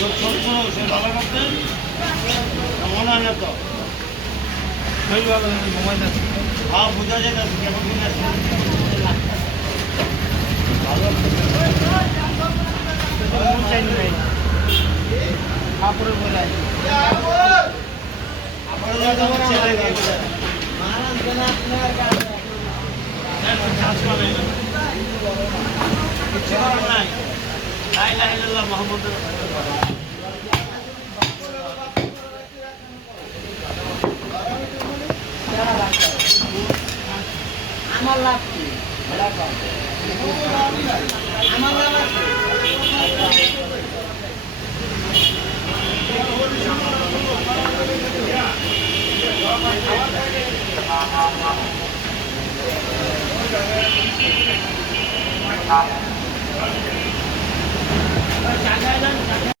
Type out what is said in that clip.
সে ভালো করতে মনে হয় না তো শরীর ভালো মোবাইল আছে হ্যাঁ বোঝা যায় না কেমন দিন আছে মন চাই নাই কাপড়ের বলে আমার লাভ কি আমার লাভ আছে